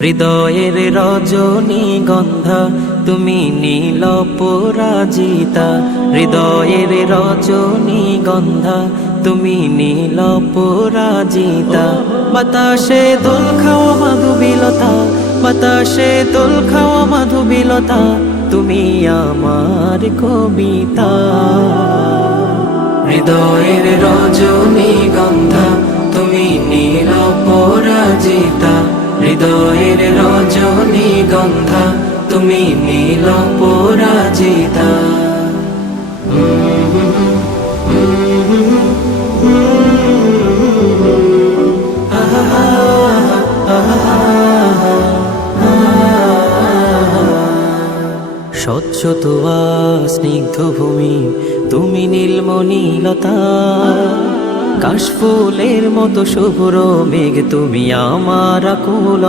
হৃদয়ের রজনীগন্ধা তুমি নীল পরাজিতা, হৃদয়ের রজনীগন্ধা তুমি নীল পরাজিতা। বাতাসে দোল খাওয়া মাধুবিলতা, বাতাসে দোল খাওয়া মাধুবিলতা, তুমি আমার কবিতা। হৃদয়ের রজনীগন্ধা তুমি নীল পরাজিতা, হৃদয়ের রজনীগন্ধা তুমি নীল পরাজিতা। স্বচ্ছ তোয়া স্নিগ্ধ ভূমি তুমি নীলমণিলতা, কাশফুলের মতো শুভ্র মেঘ তুমি আমার আকুলতা।